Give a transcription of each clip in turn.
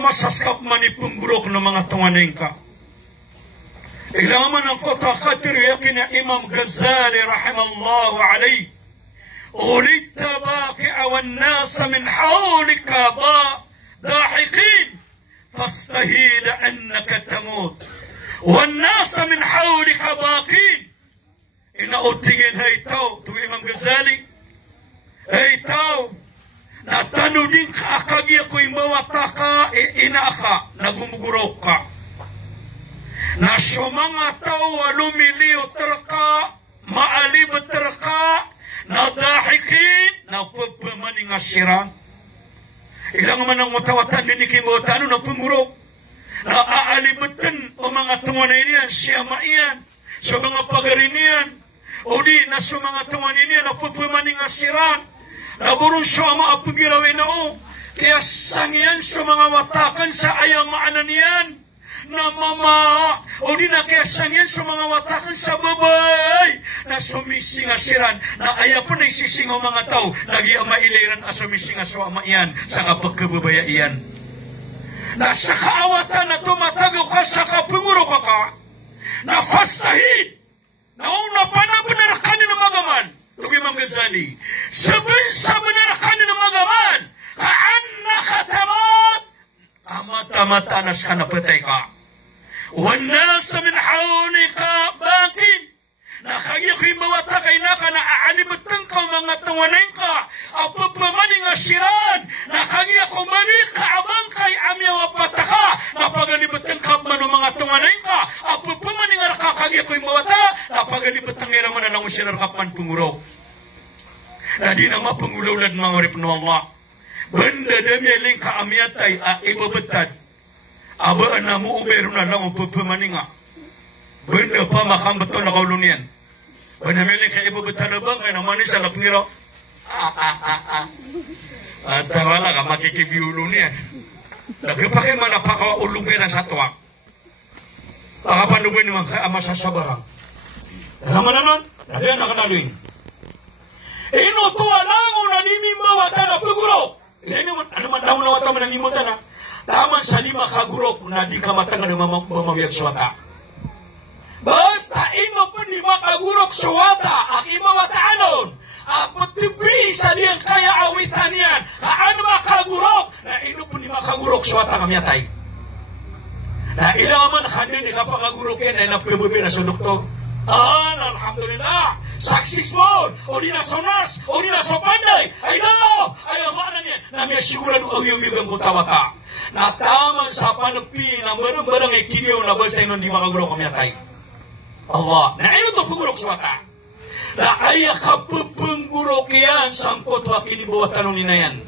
masaskap manipungburok ng mga tunganing ka. Ilaman ang kota khatir yakin na Imam Ghazali rahimallahu alayhi. Ulit baqi'a wan nasa min hawlika dahiqin fastahid annaka tamut. Wan nasa min hawlika baqin. Inautigin hay tao tu Imam Ghazali. Hey tao, natanudin ka akagi ako imawata ka, inaaka, nagumuguraw ka. Na mga tao lumiliw terka, maalib terka, nadahikin, napagpamaning asiran. Ilang man ang matawatan din ikimawatan, na pumurok, na aalibatan o mga tumanay niyan, siya maiyan, sa mga pagarinian, o di na sa mga tumanay niyan, napagpamaning asiran. Naburong siya maapagilawin na kaya sangyan sa mga watakan sa ayamaan niyan na mama o di na kaya sangyan sa mga watakan sa babay na sumising asiran na ayapon na isising ang mga tao nag-iama iliran a sumising aswama iyan sa kapagkababaya iyan na sa kaawatan na tumatagaw ka sa kapunguro ka na fastahid na una pa na benarkan ng magaman Tugi Imam Ghazali, saben benarkan ng magaman, kaanna katamat, tamat anas ka na patay ka. Wanasa min hawlika bakin, nakagyakin bawata kay naka na aalibatan ka mga tawanin ka, apapamaning asiran, nakagyak kumalik ka abang kay amyaw pataka, napagalibatan ka man mga tawanin ka, apapamaning nakakagyakin bawata, napagalibatan nga naman na lang usirar kapan punguraw. Na di na mapangulawlad mga rip na Allah. Banda dami aling kaamyatay ibabetad. Aba na mo ubero na lang ang pagpamaninga. Banda pa makambato na kaulunian. Banda meling ka ibabetad na ba? Ngayon naman isa na pangiraw. At tawala ka makikibiulo niyan. Nagpakay man na pakaulong na sa tuwa. Pakapanugin naman ka masasabarang. Alam mo naman? Nagyan na kanaluin. Inutuwa lang o nanimimawata na pagurok. Ano man daw na wata mananimota na. Taman sa lima kagurok na di ka matanga na mamamiyag sa wata. Basta ino po lima kagurok sa wata. Ang imawata anon. Pagtibi sa niyang kaya awitan yan. Ano makagurok. Na ino po lima kagurok sa wata kamyatay. Na ilaman kanin ni kapakagurok yan ay napkabubi na sa doktor. Alhamdulillah, successful, o di na sonas, o di na so panday, ay no, ay amanan niya, na may sigurado awiw-wiw ang kutawata. Na taman sa panapi, na barang-barang ay kiniyaw na basta yun di makagurok kami atay. Allah, na ayun ito pagurok sa wata. Na ay kapapanggurok yan, sangkot wa kinibuwatan nung ninayan.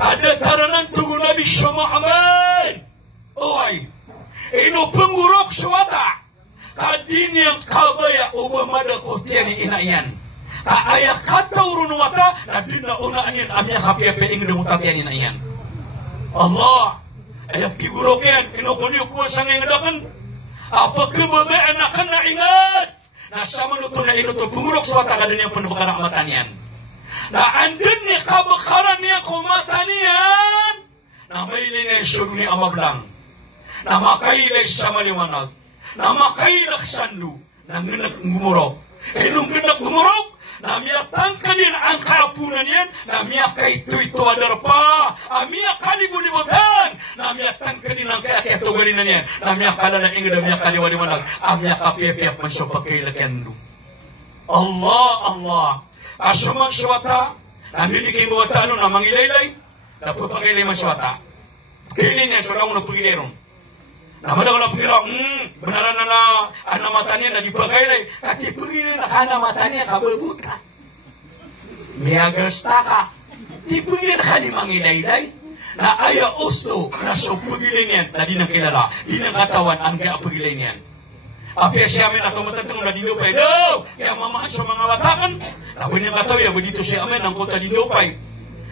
Ada taranan tugon Nabi Muhammad. Oy, ino panggurok sa wata. Kadini yang kabaya ubamada kotian inayan. Ayah kata urun wata nadina una angin amya kapiape ingdung tatian inayan. Allah ayah kigurokian inokoni kuasa ngadakan apa kebabe anakan na ingat. Nasa manuto na inuto pumurok sa wata kadini yang penuh kerakmatanian. Na andun ni kabakaran niya kumatanian. Na may linay suruni amablang. Na makailay sa maliwanag. Na makainak sandu, na ngenak gumurok. Inong ngenak gumurok, na miyatang kanin ang kaapunan yan, na miyakay ito adar pa, miyak kalibulibutan, na miyatang kanin ang kaya tugalinan yan, na miyakala na ingin, na miyakaliwaliwanag, miyak kapiyapiyak man sa pagkailakan do. Allah, asumang suwata, na miliki mo wata, na mangilaylay, na pupangilay man suwata. Kinin niya, sulang mo na pagilirong. Nama dah kalau pengira, benaran anak matanya nak dipakai, kaki pengira nak anak matanya kabel buta. Miaga staka, di pengira nak dimangilai, na ayah usto, na so pengilainya, na dinang kilala, dinang katawan, angka pengilainya. Apa siya amin atau matatang na dinopay, no, kaya mamaan sa mga watakan, na bunyang kataw ya, begitu siya amin ang kota dinopay.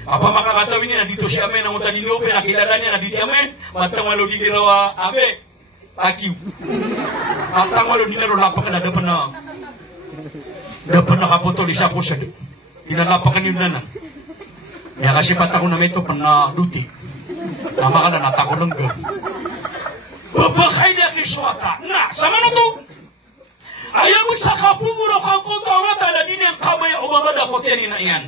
Apa makakataw ini na dito si amin ang utang dinopay, nakilala niya na dito amin, matang walo di dirawa, abe, akiw. Atang walo di naro lapak na dapat na kapotol isa po sa tinalapakan yun na. Kaya kasi patako na ito pang duti. Nama kan anak takut lenggem. Babakay na kiswata. Nah, sama na to. Ayaw mo sa kapumuro kang kutawan tala din ang kamay o mamada ko tiyanin na iyan.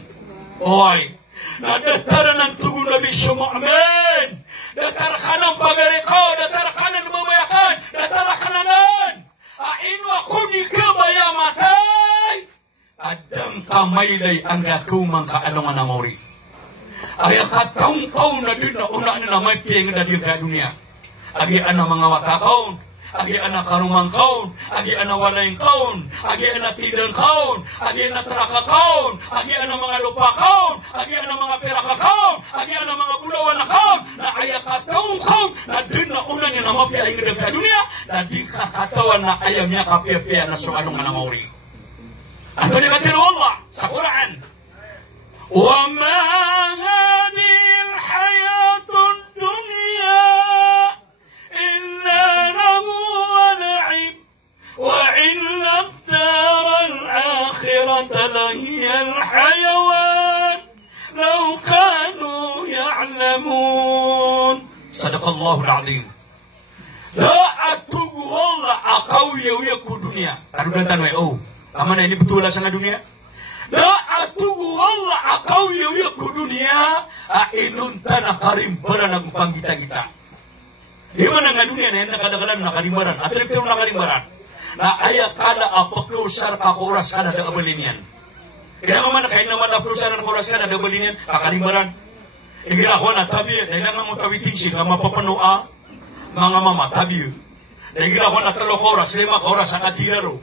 Oy, nadatara ng tugon na bisyo mo. Amen. Datara ka ng pagarikaw, datara ka ng lumabayakan, datara ka na nan. Aino ako di ka mayamatay. Adang kamaylay ang gakumang kaalungan na mori. Ay kataong-taong na din na una na may piyeng na din ka dunia. Agi ana mga watakaon, agi ana karumang kaon, agi ana walayng kaon, agi ana tidang kaon, agi ana traka kaon, agi ana mga lupa kaon, agi ana mga peraka kaon, agi ana mga bulawan na kaon, na aya kataong kaon, na din na una niya na mapiyay ng ka dunia, na di kakatawan na ayam niya kapiya-piya na suanong nga mauri. Ano ni katiro Allah sa Quran? Wa ma hadhihi al-hayatun dunya إلا له ولعب وإن الدار الآخرة لهي الحيوان لو كانوا يعلمون صدق الله العظيم لا أتوب والله أقوي ويكو دنيا أردنا تنوي أمانا ini betul lah sana dunia لا أتوب والله أقوي ويكو دنيا أئنون تنا karim berana kupang kita di mana nga dunia na yan nakadagalan nakalimaran at ito nakalimaran na ayat kada apakusar kakuras kada da abalin yan kaya naman kain naman apakusar na kuras kada da abalin yan kakalimaran igira ko na tabi dahil naman mo tabitin siya nga mapapanoa mga mama tabi dahil igira ko na talo kuras 5 kuras ang atiraro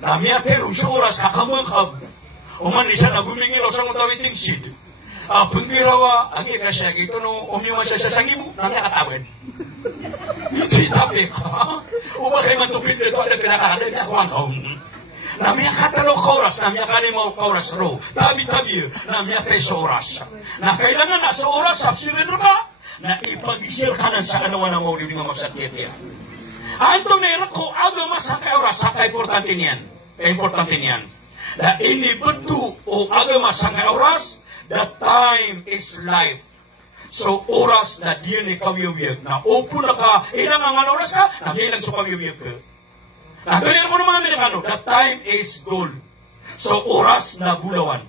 na miyatero siya kuras kakamangkab uman isa na gumingiro sa mo tabitin siya penggirawa agi kasya gitu no umiwa siya sa sangibu na nakatawid iti tapi ka ubakay matupid dito ada pinakaada niya kuwan kaon namanya katalo kauras namanya kanimo kauras ro tabi-tabi namanya peso oras na kailangan na sa oras sabsirin ka na ipagisir ka na sa anawan na mawali mga masakit yan anto meron ko agama sa kay oras sa kay importante niyan na ini betul o agama sa kay oras. That time is life. So oras na diyan ni kawiyawiyag na opo na ka ilang ang oras ka na ilang so kawiyawiyag ka. Na tuloy mo naman Amerikano, that time is gold. So oras na bulawan.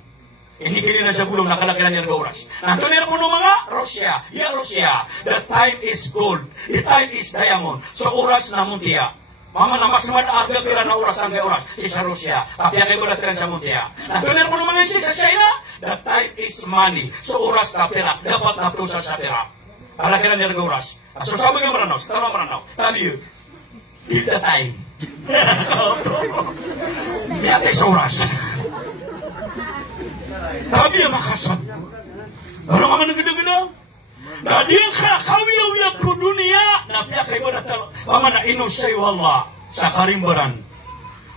Ini kini na siya bulong nakalakilan niya ng oras. Na tuloy mo naman mga Russia. Russia. That time is gold. The time is diamond. So oras na muntiya. Mama na mas arga pira na oras ang oras si sa Russia. Kapya kayo na tira sa muntiya. Na tuloy mo naman si sa China. That time is money. So oras na pera. Dapat na tusa sa pera. Kalakilan niya ng oras. So sabi nga maranaw. Tama maranaw. Tabi yun. Till the time. Miyate sa oras. Tabi yung makasad. Ano ka man ang ganda-ganda? Na di ka kawiyaw ko dunia na piya kayo na tama na inusay wala sa karimbaran.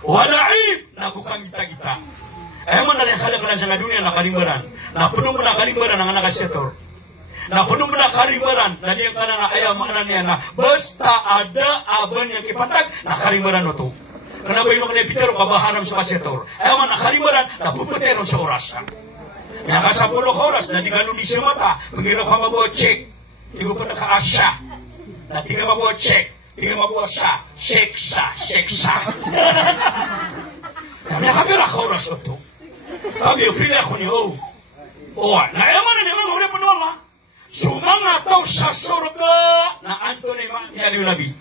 Walaib na kukang kita-kita. Man na rin kalagalan sa dunia na karimbaran. Na punong na karimbaran ang nakasetor. Na punong na karimbaran na diyan ka na ayamaan niya na basta ada aban yang kipantag na karimbaran no to. Kenapa yung mga nepitero kabahanam sa kasetor. Man na karimbaran na puputero sa oras. Nga ka sa 10 oras na di ka nung di siya mata, pagkiro ka mabuha check, di ko pa naka-asya, na di ka mabuha check, di ka mabuha sa, shake-sa. Kami nakapira ka oras o to. Kami yung pili ako niyo, naayaman na naman, huli po naman, sumangataw sa surga, na Anthony Ma'niyali yung Nabi.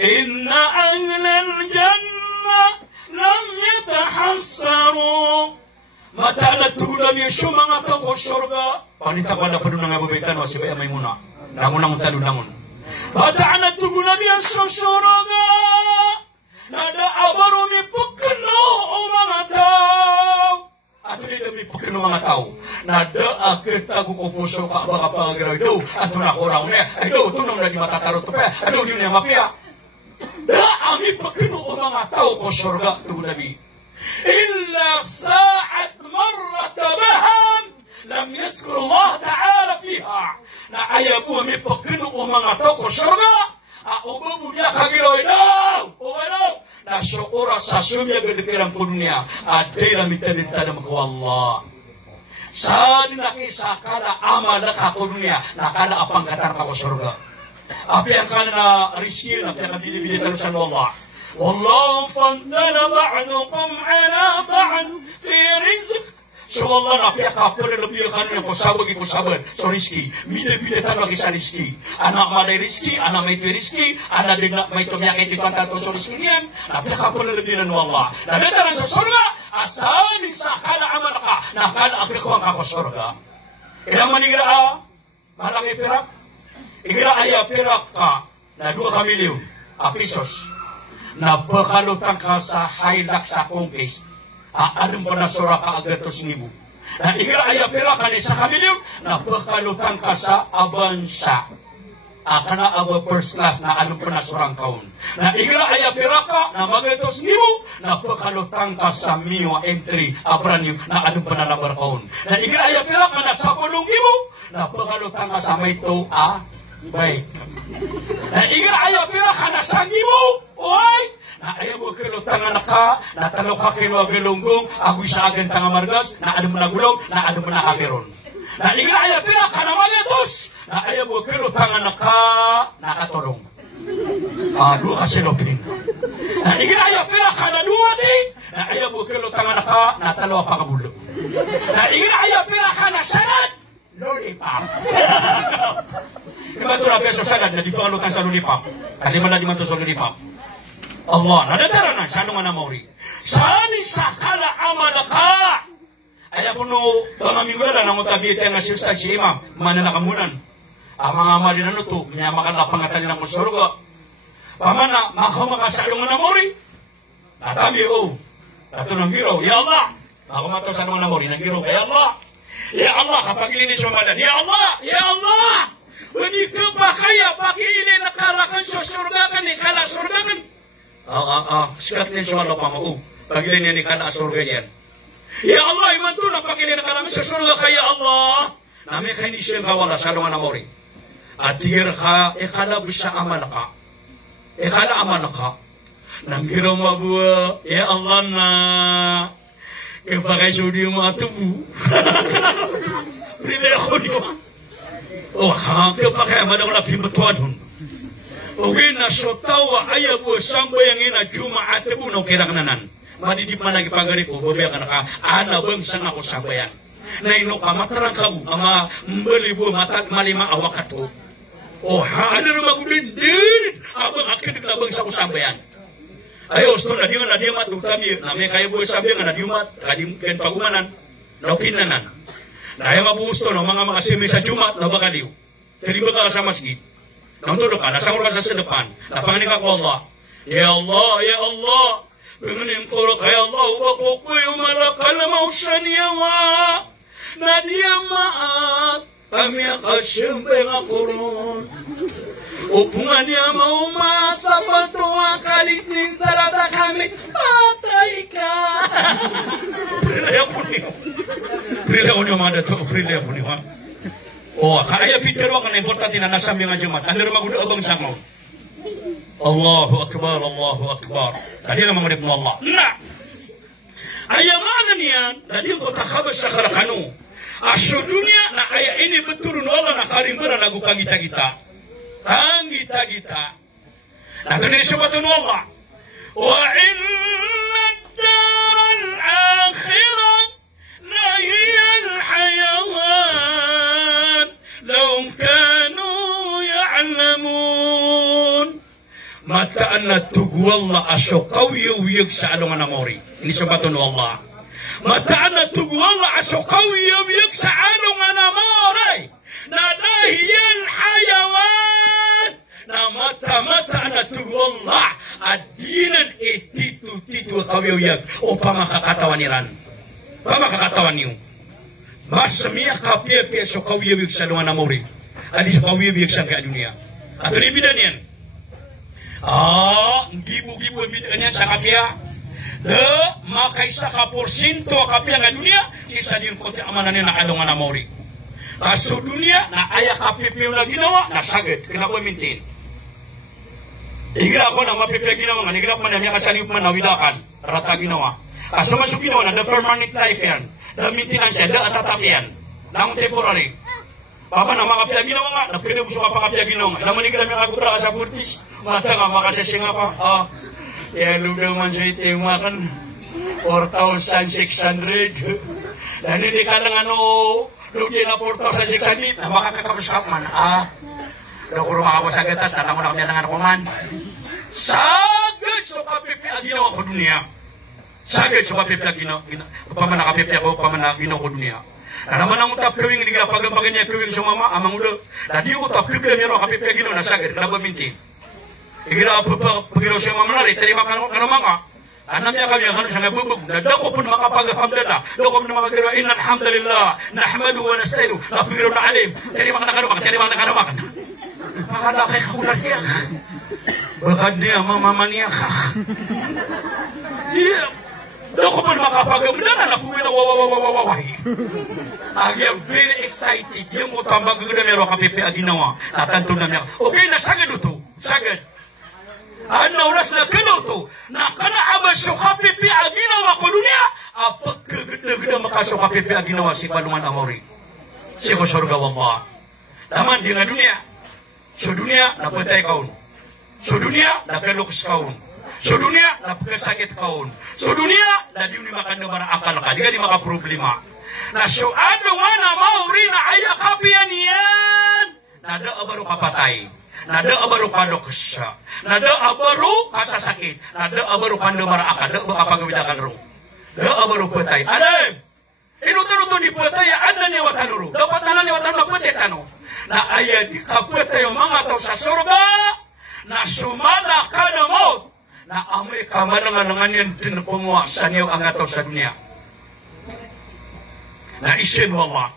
Inna ahlal jannah lam yatahassaru mata na tugulam yung mga tao ko surga. Panita ko na pa doon nga babitan o si Baya Maymuna. Nangunang talunangon. Mata na tugulam yung surga. Nada abaro mi pagkano o mga tao. Ato nila mi pagkano mga tao. Nada akit ako ko puso ka baka pangagaraw do. Ato na ko raw niya. Ay do, tunong na di matatarot to pa. Ano yun niya mapia. Da ami pagkano o mga tao ko surga. Tugulam إلا ساعة مرة بهم لم يذكر الله تعالى فيها نعيبوه من بكنو ومن تقو شرقا أبوبو يا خجلو إناو نشعور ساسوم يا قد كرام كدنيا أدير متدين تدم الله Saan nakisakala amal ka ko dunia, nakala apang katar ka ko surga. Apa yang kana rizki, apa yang bili-bili talusan Allah. Wallahu faddala ba'dukum ala ba'd fi rizq. So Allah na pia kapal lebih kan yang ko sabar so rizki bide tanah kisah rizki anak malai rizki anak mai tu rizki anak dengan mai tu yakit itu antara so rizki nian na pia kapal lebih dan Allah na datang sa surga asal disakala amal ka nakala akiko ka ko surga ila manigra malaki perak igra aya perak ka na 2 milyon pesos na bakalutang ka sa hailak sa kongkis adem pernah surah ka agatos ngibu. Nah, igra aya pera ka ni sa kamilyon na bakalutang ka sa abansa. Kana aba first class na adem pernah surang kaun. Nah, igra aya pera ka na magatos ngibu na bakalutang ka sa miwa entry abranyum na adem pernah lambar kaun. Nah, igra aya pera ka na 10,000 na bakalutang ka sa mayto baik. Nah, igra aya pera ka na 1,000. Oy, na ayaw mo kilo tangan ka, na talo ka kilo gelunggong, agoy sa agen tanga margas, na ada menagulong, na ada menakakiron. Na igra ayaw pira ka na magatos, na ayaw mo kilo tangan ka, na katulong. Aduh kasi lopin. Na igra ayaw pira ka na duwati, na ayaw mo kilo tangan ka, na talo pa kabulong. Na igra ayaw pira ka na sanad, lollipop. Iba ito na peso sanad, na dito alutan sa lollipop. Kalimala di man ito sa lollipop. Allah nadadara na sa nung anamori sani sakala amalaka aya kuno pamamigula na mutabi ite nga si Ustaz si Imam mana nakamunan mga amalin ano to nyamakan la pangatali ng surga pamana makasalong anamori natabi ato nang giro ya Allah ako mato sa nung anamori nang giro kay Allah ya Allah kapag ilinis Ramadan ya Allah wani ka pa kaya pakili nakarakan sa surga kan ikala surga kan sikat din siya pa mo. Pagilin niya ni kana surga yan. Ya Allah, iman to na pagilin na karami sa surga kaya Allah. Nami kayo ni siya kawala sa lungan na mori. At tigir ka, ikala bisa amal ka. Ikala amal ka. Nanggiraw mabuwa, ya Allah na. Kaya sudi mo atubu. Pili ako niyo. Kaya pakaya madang lapim betuan. Oke na sotawa aya bu sambo yang ina Jumaat bu no kirangnanan. Madidip man lagi pagari ko bobe kana ka ana bangsa na ko sambayan. Na ino ka matarang kabu ama mbeli bu mata malima awakato. Ada rumah gudin din abang akhir na bangsa ko sambayan. Ayo sto na dia mat utami na me kaya bu sambayan na diumat kadim ken pagumanan. Lokinanan. Na aya mabusto no mga simi sa Jumat na bakaliw. Terima ka sa masjid. Nang tudok ka, nasa ka sa depan. Napanganin ka ko Allah. Ya Allah. Pengenin ko kay Allah. Bako ko'y umalakal na mausan yawa. Na diya maat. Kami akasyempre nga kurun. Upungan niya maumasa patuwa kalit ni tarata kami. Patay ka. Prilaya ko niyo mga dato. Prilaya ko niyo ha. Kaya pitero kan importante na nasambi nga Jumat. Ano rin magudo abang sangaw. Allahu Akbar. Tadi na mga mo Allah. Na! Ayamanan yan, tadi ko takabas sa karakano. Aso dunia na aya ini betul Allah na karimbara lagu kangita-gita. Na ganun siya batun Allah. Wa inna daral akhirat la hiya al-hayawan. لو كانوا يعلمون متى أن تقوى الله أشقوي ويكسألون أنا موري ini sebatun Allah mata أن تقوى الله أشقوي ويكسألون أنا موري نلاهي الحيوان mata أن تقوى الله الدين titu قوي ويك وبما ككتوانيران بما ككتوانيو Mas semia kape so kawiya big sa lungan amori. Adis kawiya big sa dunia. Ato ni bidan yan. Gibu-gibu bidan yan sa kapia. Makaisa ka porsinto kapia nga dunia. Sisa din konti amanan na alungan amori. Kaso dunia na aya kape na ginawa nasagad. Kinako maintain. Igra ko na mapipe ginawa nga. Igra man niya kasaliup man nawidakan. Rata ginawa. Kaso masuk ginawa na, the permanent life yan. The maintenance yan, the atatap yan. Nang temporary. Papa na makapya ginawa nga, napkede buso ka pakapya ginawa nga. Naman ikila mga kubra ka sa purtis. Mata nga, makasasinga ka. Ya ludaw man sa itimakan. 4,600. Dan hindi ka lang lugi na 4,600. Na makakakapaskap man. Dokuro makapos sa gatas, tanda mo na kami ng man. Sagad so kapipi aginawa ko dunia. Sagad so kapipi aginawa. Pamana kapipi ako, pamana aginawa ko dunia. Na naman ang utap kawing hindi ka pagampagan niya kawing sa mama, amang ulo. Na di utap kawing meron kapipi aginawa na sagad, na baminti. Igira paginawa siya mama na rin, terima ka naman ka. Anam niya kami ang ano siya nga bubog. Dako po makapaghamdala. Dako po makagirawa, inna alhamdulillah, nahmadu wa nastailu. Napagirawa na alim. Terima ka na. Pakalaki ka ulan niya. Baka niya, mama niya ka. Dia, dako pa makapagabda na napuwi na wawawawawawaway. I am very excited. Yung mo tambang gagawin meron kapipi aginawa. Natanto na niya. Okay, nasagad ito. Sagad. Ano oras na kano to? Nakanaabas yung kapipi aginawa ko dunia. Apag kagad makasyo kapipi aginawa si Paluman Amori. Si Kosorga Wallah. Naman di nga dunia. So dunia, napatay kaon. So dunia, nakaluks kaon. So dunia, napakasakit kaon. So dunia, na di ni makan naman akal ka. Di ka di makaproblema. Na so ano nga na mauri na ayakapian yan. Nada abaro kapatay. Nada abaro kaluks siya. Nada abaro kasasakit. Nada abaro kandamara akal. Nada makapagawidakan ro. Nada abaro patay. Alam! Inuto ni patay, ada ni watanuro. Dapat na ni watanuro na patay tanong. Na aya di kapatay yung mga tao sa surga, na sumala ka na mo, na amoy kamalangan yan din kumuha sa niyo ang tao sa dunia. Na isin wallah.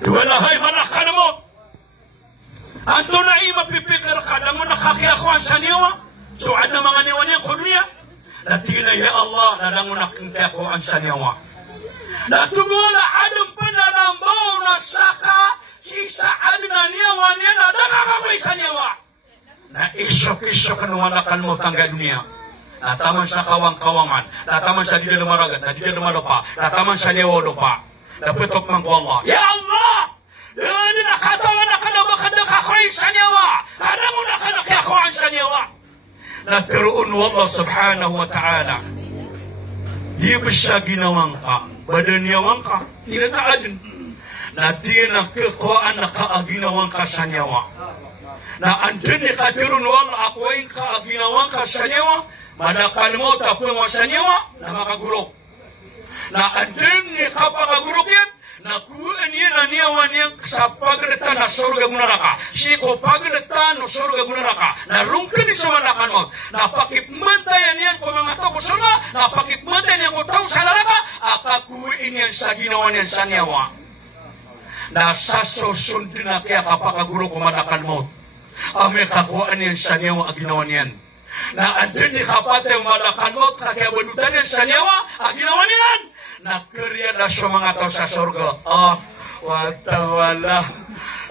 Tuwalahay malak ka na mo. Anto na mapipikir ka na mo nakakirakuan sa niyo. So ad na mga niyo niya ko dunia. Natina ya Allah na lang mo nakakakuan sa niyo. Natugula adong panalambaw na saka sisa adna niyawa niya na nakakamoy sa niyawa. Na isyok-isyok nuwalakan mo tangga dunia. Nataman sa kawang-kawangan. Nataman sa dida lumaragat. Na dida lumalupa. Nataman sa niyawa lupa. Naputok man ko Allah. Ya Allah! Dili nakatawan na ka na makadakakoy sa niyawa. Ano mo nakadakakuan sa niyawa? Nagkaroon Allah subhanahu wa ta'ala. Di ba siya ginawang ka? Badaniyawang ka? Tinataadin. Na di nakikuhaan na kaaginawang ka sa niyawa. Na andun ni katirun wala akway kaaginawang ka sa niyawa. Madakal mo tapos mo sa niyawa na makagulok. Na andun ni kapagagulok yan. Nakuhaan niya na niyawa niya sa paglita na surga gunaraka. Siya ko paglita na surga gunaraka. Narungkan ni sumanakan mo. Napakipmantayan niya ko mga tao sa surga. Napakipmantayan niya ko tao sa laraka. Akakuhaan niya sa ginawa niya sa niyawa. Nasasosundin na kaya kapakagulo ko manakan mo. Ame kakuhaan niya sa niyawa ang ginawa niyan. Na andun ni kapatay malakan mo. Kaya balutan niya sa niyawa ang ginawa niyan. Nakerya na siya mga tao sa surga. Watawala.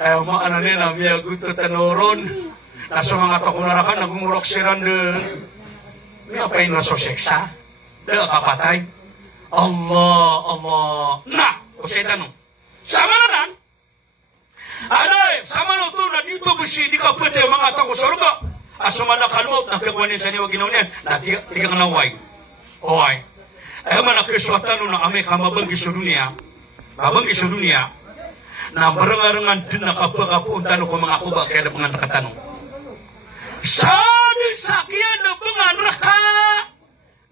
Ano nila, miya guto tanoron. Nasa mga tao kunarakan, nagumurok siran de. Miya pa yung naso seksa. De kapatay. Allah. Na, o siya tanong. Sama na nan. Alay, sama na ito na dito bisi, di kapatay yung mga tao sa surga. Asama na kalmot, nagkakwanin sa niyo ginaw niyan. Na tigang naway. Oy. Ay mana keswatanu na ame kamabanggi sa dunia. Mabanggi sa dunia. Na barengan din nakapagapuntan ko mga kuba kaya na nakatanong. Saan sakyan na pangaraka?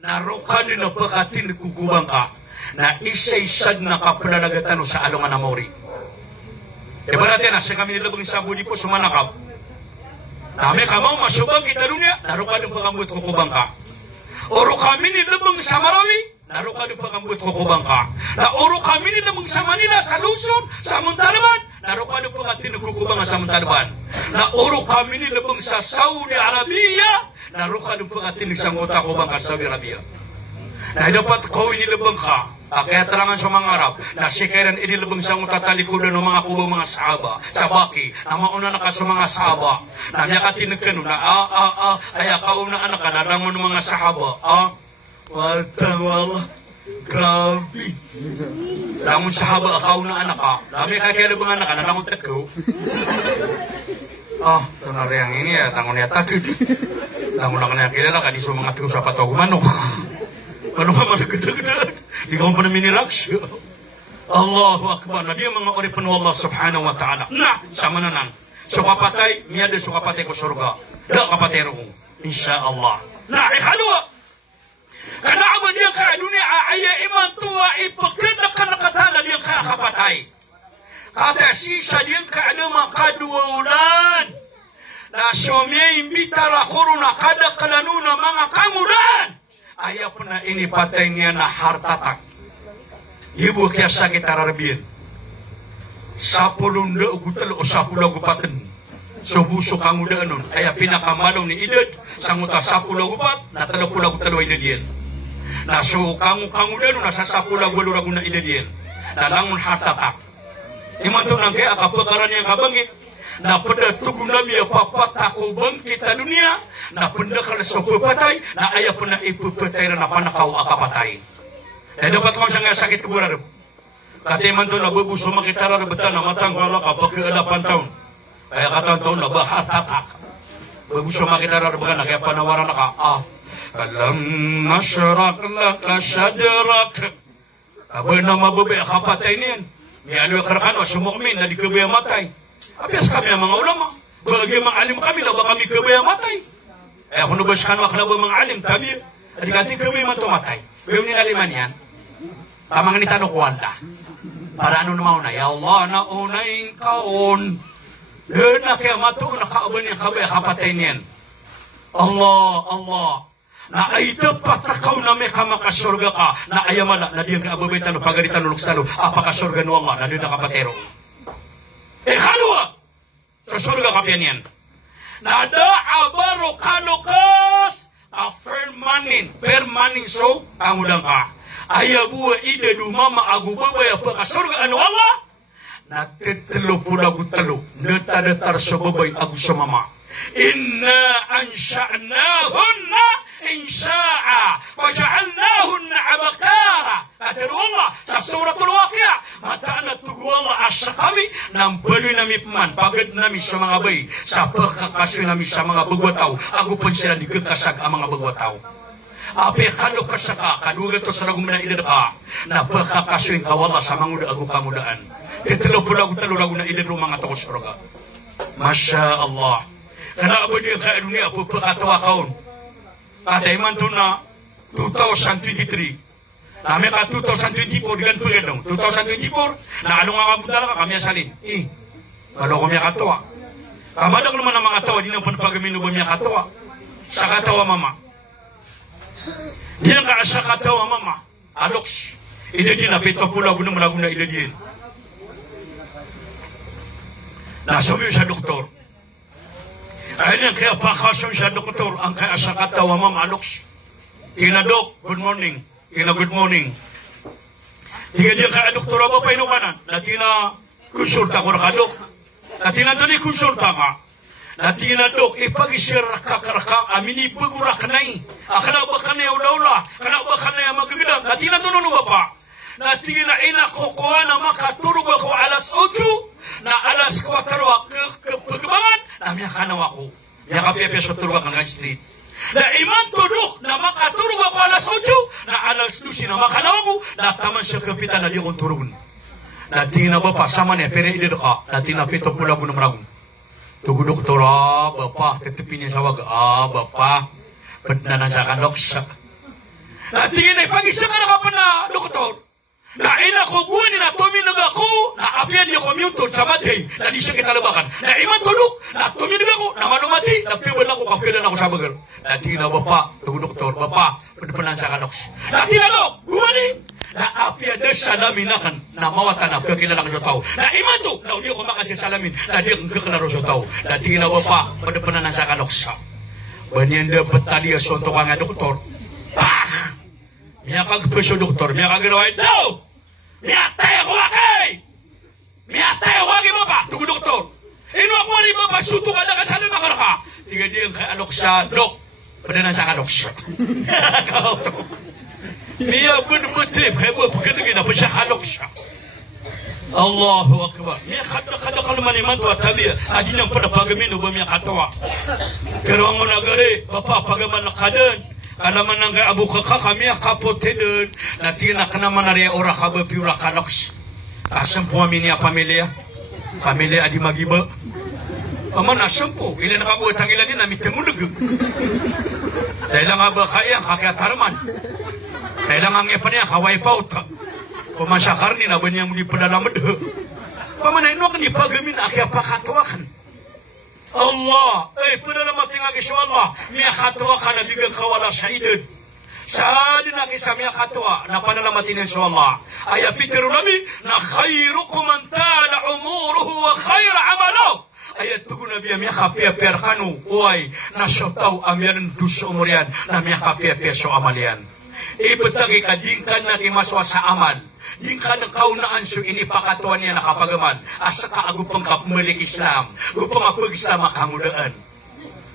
Narokan din na pagkatin kukubang ka. Na isa-isad na kapananagatano sa alungan na mori. Diba natin, nasa kami nilabang sa budi po sumanakap. Na ame kamang masubang kita dunia. Narokan din pagkambut kukubang ka. Oro kami nilabang sa Marawi. Naro ka doon pagambut kukubang ka. Na oro kami nila mong sa Manila, sa Luzon, sa Montalban. Naro ka doon pagkatin kukubang sa Montalban. Na oro kami nila mong sa Saudi Arabia. Naro ka doon pagkatin sa Montalban ka sa Saudi Arabia. Na dapat ko inilabang ka. Kaya talangan sa mga Arab. Na sikaran inilabang sa mutatalikudan ng mga kubang mga sahaba. Sa baki. Na mauna na ka sa mga sahaba. Na miyakatin ka nun. Na kaya kauna anak ka. Nadangon ng mga sahaba. Matang Allah. Grabe. Lamun sahaba kau na anak ka. Lami ka kaya bang anak ka na lamun teko. Ah, tunar yang ini ya tangon ya takut. Tangon lang na kilala ka di so mga tusa pa to manok. Manok man gede-gede. Di kau pernah mini laksya. Allahu akbar. Nabi mga ori penuh Allah subhanahu wa ta'ala. Nah, sama nanang. Suka patay, miada suka patay ko surga. Dak kapatay ro. Insyaallah. Nah, ikhalwa. Karena apa dia ke dunia ayah iman tua ipakenda kana katana dia ke kapatay. Kata sisa dia ke ada maka 2 bulan. Na somya imbita la khuruna kada kalanuna mga kangudan. Ayah pernah ini pataynya na hartatak. Ibu kaya sakit ararbin. 10 gutal o 10 gupaten. So buso kangudan nun. Ayah pinakamalong ni idad. Sanguta 10 gupat na 30 gutal wa idadian. Na so kangudan nun nasa 10 gulurago na idadian. Na langun hartatak. Iman to nang kaya kapagaran yang kabangit. Na pada tugu nabi papatako bangkit sa dunia. Na pendekal sa pupatay. Na ayah pernah ipupatay na panakaw akapatay. Dapat kau sangat sakit keburar. Kata iman to na babuso makitara na betan na matang kala kapag 8 tahun. Kaya katang taon na bahar tatak. Babuso makitara na betan na kaya panawaran na ka. Alam nasyarak laka syadrak. Aba na mababi akapatay niyan. May alo karakan wa sumukmin na di kabaya matay. Apias kami ang mga ulama. Bagi mga alim kami na ba kami kabaya matay. Kung nabaskan wa kanaba mga alim tabi. Adi kati kabaya man tumatay. Bayo ninaliman yan. Tamang ni tanong kuwanta. Para ano naman na. Ya Allah na unay kaon. Doon na kaya matuon na kaaban yung kabaya kapatay niyan. Allah. Na ay dapat takaw na may kamakasurga ka. Na ayamala na diyan ka ababitan o pagalitan ulok salo. Apakasurga no Allah na diyan na kapatero. Kalwa! Sa surga ka piyan yan. Na abaro kanukas. Permanin so. Ang udang ka. Ayabuwa ida dumama agubabay apakasurga ano Allah. Na titlo pulagu-talo. Nata-datar sa babay agu sa mama. Inna ansha'nahunna insya'a faja'alnahunna abakara. Kata Allah sa suratul Waqi'ah, mataan na tugu Allah asa kami nang bali nami paman pagad nami sa mga bay sa pagkakasyo nami sa mga bagwataw agu pun sila digekasag ang mga bagwataw. Ape kalo kasaka kaduga to sa ragum na idad ka na pagkakasyo ka wala sa mga agu kamudaan. Ketelo pulagu talo ragu na idad mga tao surga. Masya Allah. Karena apa dia ke dunia apa perkatawa kaun. Ada iman tu na 2023. Na mereka 2024 dengan peredong. 2024 na anong nga kabutala ka kami asalin. Kalau kami katawa. Kamadang naman ang mga katawa di nang panpagamin ba miya katawa. Sa katawa mama. Di nang ka sa katawa mama. Aloks. Ida din na pito pula gunung laguna ida din. Nasabi sa doktor. Ayun kaya pakasyon siya doktor ang kaya sa katawa ma'am aloks. Tina dok, good morning. Tina good morning. Tiga dia kaya doktor apa pa inukanan. Na tina konsulta ko na dok. Na tina to ni konsulta ka. Na tina dok ipagisir ka amini bugurak nai. Akala ba kanay ulaula. Kana ba kanay magagada. Na tina to no ba. Na tina ina kukuha na makaturog ako alas 8 na alas 4 ke pagbangan na miya kanawa ko miya kapiapia sa turog ang street na imam tudok na makaturog ako alas 8 na alas 12 na makanawa ko na taman siya kapitan na di akong turugon na tina ba pa sama niya pero idid ka na tina pito pula ko na maragong tugo doktor bapa tetepin niya sa wag bapa pedna na siya kanoksa na tina ipag-isa ka na ka pa na doktor na ina ko guani na tomi na bako na apian dia komuto chamate na di siya kitalabakan na iman tuduk na tomi na bako na malumati na tiban ako kapkeda na ako sa bagar na tina bapa tugu doktor bapa pedepanan sa kanoks na tina dok guani na apia desa namin akan na mawatan na kakilala ko sa tao na iman to na di ako makasya salamin na di ako kakilala sa tao na tina bapa pedepanan sa kanoks banyan dapat tali asonto ka nga doktor Miya kagpeso doktor, miya kagirawa daw. Miya tayo wakay. Miya tayo wagi bapa, tugu doktor. Ino ako rin bapa, suto ka na kasala na karaka. Tiga dia kay anok sa dok. Pada na sa kanok siya. Mia betul-betul khaybu begitu na bersyakhaluk syak. Allahu akbar. Mia khada kalau maniman tu tabiya adinang pada pagaminu bamia katwa. Kerong nagare bapa pagaman kaden. Kalau menangga Abu Kakak kami kapoteden nanti nak kena menarik orang kabepi orang kaloks. Asam puami ni apa melia? Familia adi magiba. Paman asampo ile nak abu tangilan ni nami temudug. Dailang aba kaya kakya tarman. Dailang ang epanya kawai pauta. Pemasyakar ni na banyang di pedalam de. Paman ino kan dipagamin akya pakatwakan. Allah, pedalam tinggal kisah Allah. Mia katwakan biga kawala syahidun. Saadi na kisah mia katwa na panalamatin insyaallah. Ayat pitiru nabi na khairukum man tala umuruhu wa khair amalahu. Ayat tugu nabi mia kapia perkanu oi na syotau amiran dus umurian na mia kapia so amalian. Ipetagi kadingkan na kimaswasa amal. Dingkan kau na ansu ini pakatuan niya nakapagaman. Asa ka agupang kapmelik Islam. Gupang apag Islam makamudaan.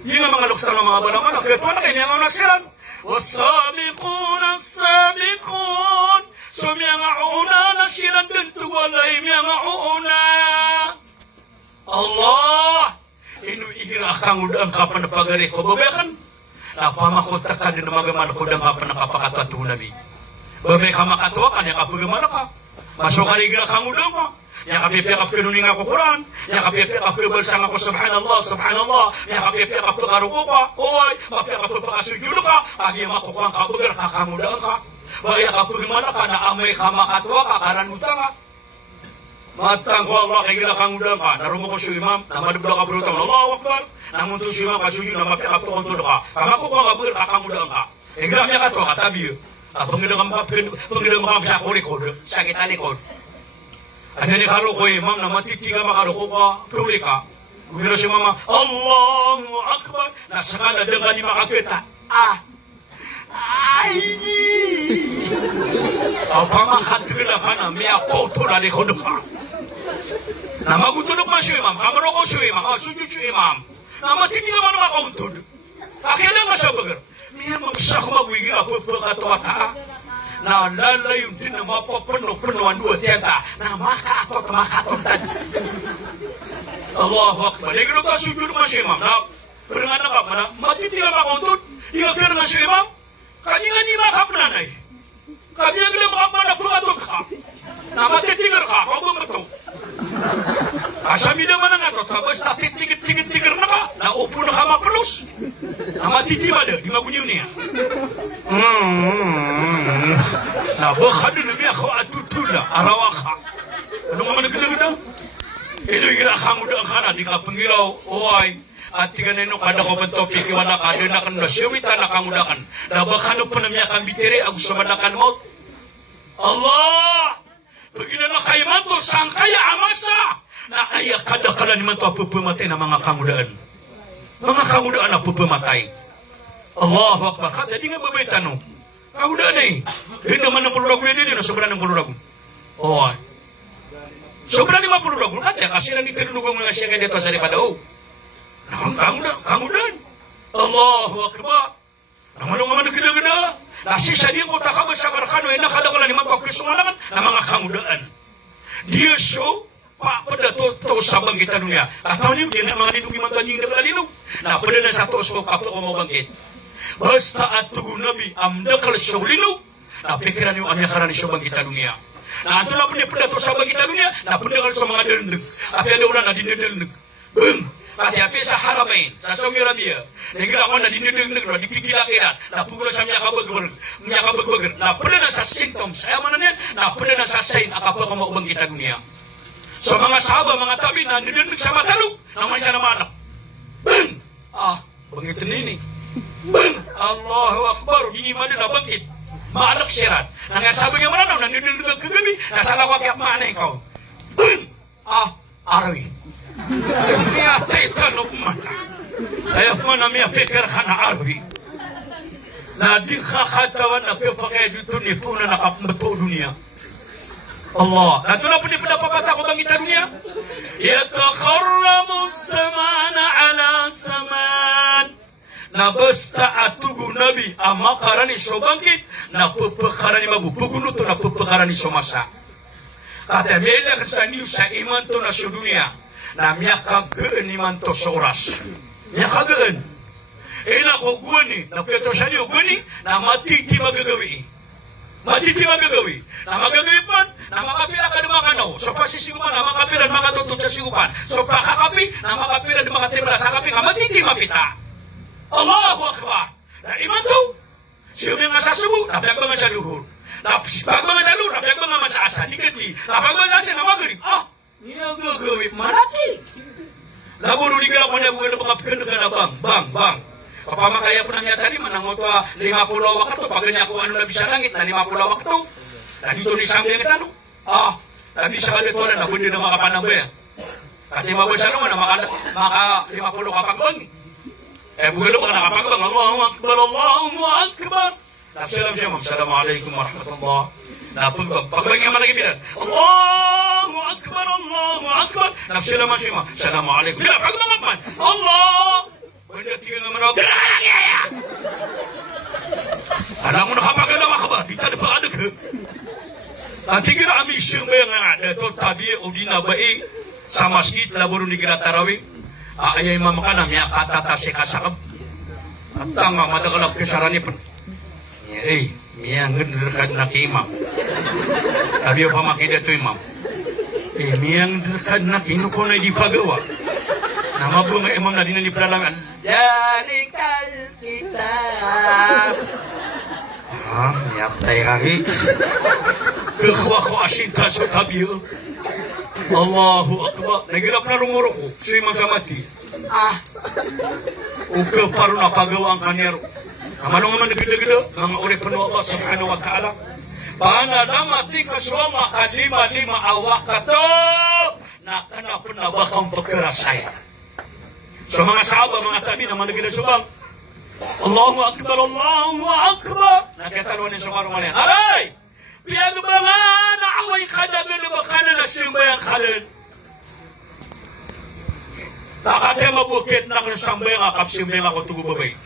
Yung mga luksan ng mga balaman, nakatuan na kayo niya mga nasiran. والسابقون السابقون سمعونا نشيرا دنت ولا يمعونا الله إنه إهرا كانوا دان kapan pagare ko bebekan apa makotakan din magaman ko dang kapan nakapakata tu nabi bebe ka makatuakan ya kapagaman ka masuk ari gira kangu dang ka yang kapipi kap kuning ako Quran yang kapipi kap bersang ako subhanallah subhanallah yang kapipi kap karuko ka oy kapipi kap pakasujud ka agi makukuang ka beger ka kamu dang ka baya kap gimana ka na amay ka makatwa ka karan utang ka matang ko Allah kay gira kangu dang ka narumo ko su imam na madublo ka brutang Allahu akbar namun tu su imam ka sujud na mapi kap to ka kamakukuang ka beger ka kamu dang ka gira mi ka to ka tabi pengedang sa kori kod sakit ali kod anda ni karo ko imam na matitiga makaro ko ka purika kumiro si mama Allahu akbar na sakala dengan di makakita ini apa makatila kana mi apoto na di kodka na magutulog man si imam kamaro ko si imam sujud si imam na matitiga man makauntod akela nga sa bagar mi magsak magwigi ako pagkatwata na lalayong din na mapapenuh-penuhan dua tiada na makatot tadi Allahu Akbar negro ka sujud masih imam na berengan na mana matitiga makuntut dia kira masih imam kanina ni makapnanay kami ang gila makapana pagatot ka na matitigar ka kung bumato asami naman nga to basta titigit-tigar na ka na upo na ka mapalus na matitiba da di magunyo niya na bakad na biya ko atutula arawaka ano nga managilagin ino gira kang udah kana di ka pengilaw oy at tiganay no kada ko ban topik wala ka din na kan nasyawita na kang udah kan na bakano pa na miya kan bitire agus sumanakan mo Allah begina na kay manto sangkaya amasa na aya kada kala ni manto pupumatay na mga kamudaan na pupumatay Allahu Akbar kata di nga babay tanong kamudaan ay hindi naman ng pulurago din na sobrang ng pulurago oh sobrang 50 rago kata kasi na nitinunugang mga siya kaya dito sa ripadaw kamudaan Allahu Akbar naman nga gina nasi sa diyan ko takabas sa karakano ay nakadakala ni magpapisumalangan na mga kamudaan Diyo so pada to sa banggitan niya. Ataw niyo din mga nindong imantanying na kalalinog. Na pada na sa to so kapto ko mabangkit. Basta at tugo nabi amdakal sa linog. Na pikiran niyo ang yakaran sa banggitan niya. Na ato na pada to sa banggitan niya. Na pada sa mga dalnag. Api ada ulan na dinadalnag. Bung! Pati api sa Haramain, sa Saudi Arabia. Negara ko na dinadalnag na dikikilakirat. Na pugula sa miyakabagbagar. Na pada na sa symptoms. Ayaw man na niyan. Na pada na sa sign. Akapa ko maubanggitan niya. So mga sahabat, mga tabi na nidunod sa matalog, naman siya namanak. Bang! Bangitin ini. Bang! Allahu Akbar, hindi man na bangkit. Maanak sirat. Nangasabi niya mananaw, nandunod ang kagabi, nasa lawak yak maanay ko. Bang! Arawi. Niya taitanong mana. Ayaw mo na miya pikir ka na arawi. Na di kakatawan na kapakay dito ni Puna nakapmato dunia. Allah. Itulah pendapat aku bagi dunia. Yataqarramu zaman ala zaman. na basta atugu nabi amakarani so bangkit na pepekarani mabu pugunuto na pepekarani so masa kata mela kesani sa iman to na so dunia na miaka geen iman to so oras miaka geen ina ko guni na peto sani guni na matiti magagawi na magagawi pan na makapira ka dumakanaw so pasisigupan na makapira na makatutut sa sigupan so pakakapi na makapira na makatibra sa kapi ka matiti mapita Allahu Akbar. Na iman to, siya mga sasubo, napagbangan sa luhur. Napagbangan sa luhur, napagbangan sa asa, nikati. Napagbangan sa namagari. Niya gagawin, manati. Laburo ni gala ko niya buhay na pagkapikan na bang. Papamakaya po nang yatari, manangot 50 wakto, pag ganyan ako ano na bisa langit, na 50 wakto. Nandito ni Sambi ang tanong. Tabi sa kalituan na bundi na makapanambay. Kati mabasa naman na maka 50 kapagbangi. Bukan lupa nakapagabang Allahu Akbar. Nafsilam siya, Assalamualaikum warahmatullah. Pagabang yang lagi bilang Allahu Akbar. Nafsilam siya, Assalamualaikum. Bila pagabang apa? Allah. Benda tiga naman ako. Alam mo nakapagalawa ka ba? Di tayo pa adag. Ang tigira kami siyang bayang ada. Ito tabi o di nabai sa masjid laburo ni Gira Tarawih. Ayay mamakana miya katata si kasakab at tanga madagalap kesarani pun miya ngedirkad na ki imam tabi o pamakida to imam miya ngedirkad na kinuko na di pagawa nama po nga imam na din na palalangan Dalikal kitab miya tay kaki kekwa ko asinta sa tabi o Allahu Akbar. Nagirap na rumuro ko. Si Imam Samati. Uke paru na pagawa ang kanyaro. Namanong naman nagida-gida. Mga uri penuh Allah subhanahu wa ta'ala. Paana namati kaswama kalima-lima awak kato. Nakana pun na bakang pagkerasaya. So mga sahabat, mga tabi naman nagida subang. Allahu Akbar. Nagkataluan yung sumarong malian. Aray! Piyagbangan na away kadagan na bakanan na simbayang kalan. Takatay mabukit na kung sambayang akap simbayang ako tugubabay.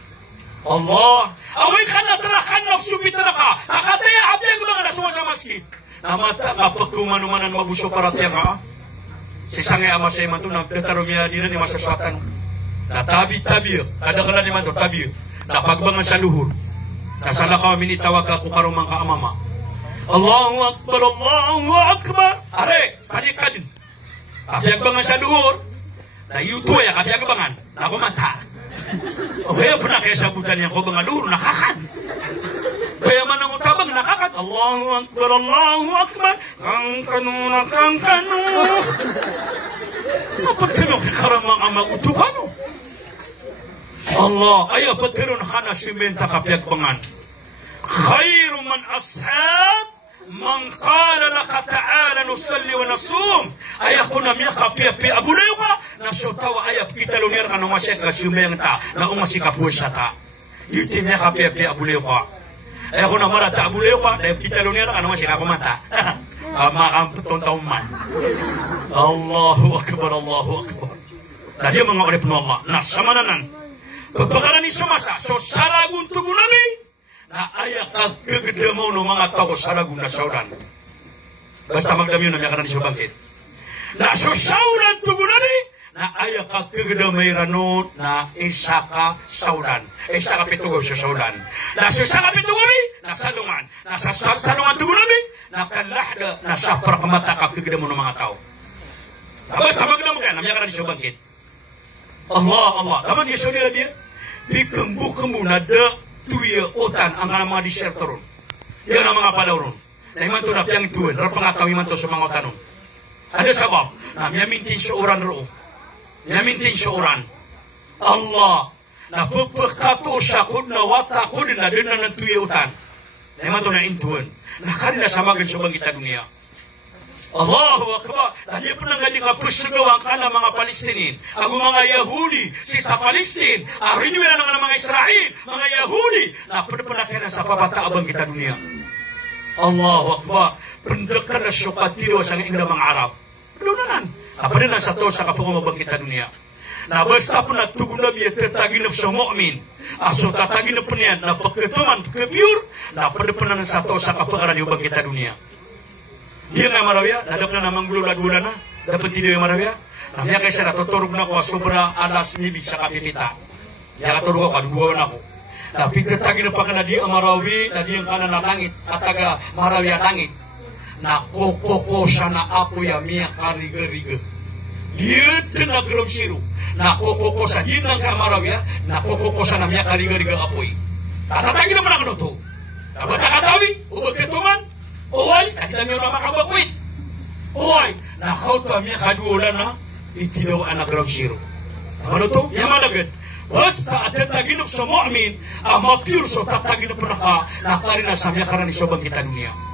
Allah, away ka na tarakan na subit na ka. Takatay abiyang mga nasuwa sa masjid. Namata kapag kumanumanan mabuso para tiyang ka. Sisangay ama sa iman to, nagdatarumya din ni masaswatan. Natabi-tabi, kadang-kadang naman to, tabi. Napagbangan sa luhur. Nasala ka minitawag ka kung karumang ka amama. Allahu Akbar. Are, panikadin. Kabiagbangan sa luhur. Na yuto ya kabiagbangan. Na kumanta. O kaya po na kaya sabutan niya ko mga luhur, nakakan. Kaya man ang utabang nakakan. Allahu Akbar. Kangkanu. Napagtanong kikaramang amang utukano. Allah, ayaw pagkaroon ka na simenta kabiagbangan. خير من أصحاب من قال لك تعالى نصلي ونصوم أيقنا ميقا بي أبو ليوكا نسوتاوا أيا kita lunir kana masya ka sumenta na umasi ka pusata iti miyaka bي أبو ليوكا أيقنا marata Abu Leyuka na kita lunir kana masya ka kumanta maam tonton man Allahu Akbar na dia mga uri penuh Allah na samananan pagpagaran ni sumasa so saragun tugunami na ayak kagagda mo ng mga tao sa laguna saudan. Basta magdami yun na miya ka na ni subangkit. Na so saudan tugunani, na ayak kagagda may ranot na isa ka saudan. Isa ka pitugaw sa saudan. Na so isa ka pitugaw, na salungan. Na sa salungan tugunani, na kalahda, na sa prakamata kagagda mo ng mga tao. Basta magdami yan, na miya ka na ni subangkit. Allah. Naman niya sabi na dia, bikembu-kembu na da, tuya otan ang mga disertoron. Yan ang mga palawron. Na iman to na piyang tuwan. Rapangataw iman to sa mga tanong. Ada sabab. Na miyamintin sa oran roo. Miyamintin sa oran. Allah. Na pagpagkato sa kod na wata kod na din na ng tuya otan. Na iman to na intuwan. Na kanina sa magan sa bangita dunia. Allahu Akbar. Dahil po nang galing kapusugawan ka ng mga Palestinin. Ang mga Yahudi, sa Palestin, rin nyo na ng mga Israel, mga Yahudi, na panapanakyan sa pabataabang kita dunia. Allahu Akbar. Pendekan na syukat tilo sa ng mga Arab. Penunanan. Apa na sa to sa kapangumabang kita dunia. Na basta pun natuguna biya tetagin sa mu'min. Aso tatagin na punian na pagketuman kepiur na padepanan satu sa kapagaran yung kita dunia. Dia na marawya, nadap na namang gula na, dapat tidak marawya. Namanya kaya siya natuturog na ko sobra alas nibig sa kapipita. Ya katurog ako, adugawan ako. Tapi tetagin na pa ka na di amarawi, na di ang kanan na langit, at taga marawya langit. Na kokoko siya na apo ya miya kariga-riga. Dia na geram siru. Na kokoko sa din ng kamaraw ya. Na kokoko sa na miya kariga-riga apoy. Tatatagin naman ako to. Dapat nakatawi. Ubag ketuman. Uway. Katita miyo na makabakwit. Uway. Nakauta miya kaduulan na. Itinaw anak geram siru. Ano to? Yamanagad. Basta at tatagin sa mu'min. Ama pure so tatagin na pa nakarin na sa miya karani sobang kita dunia.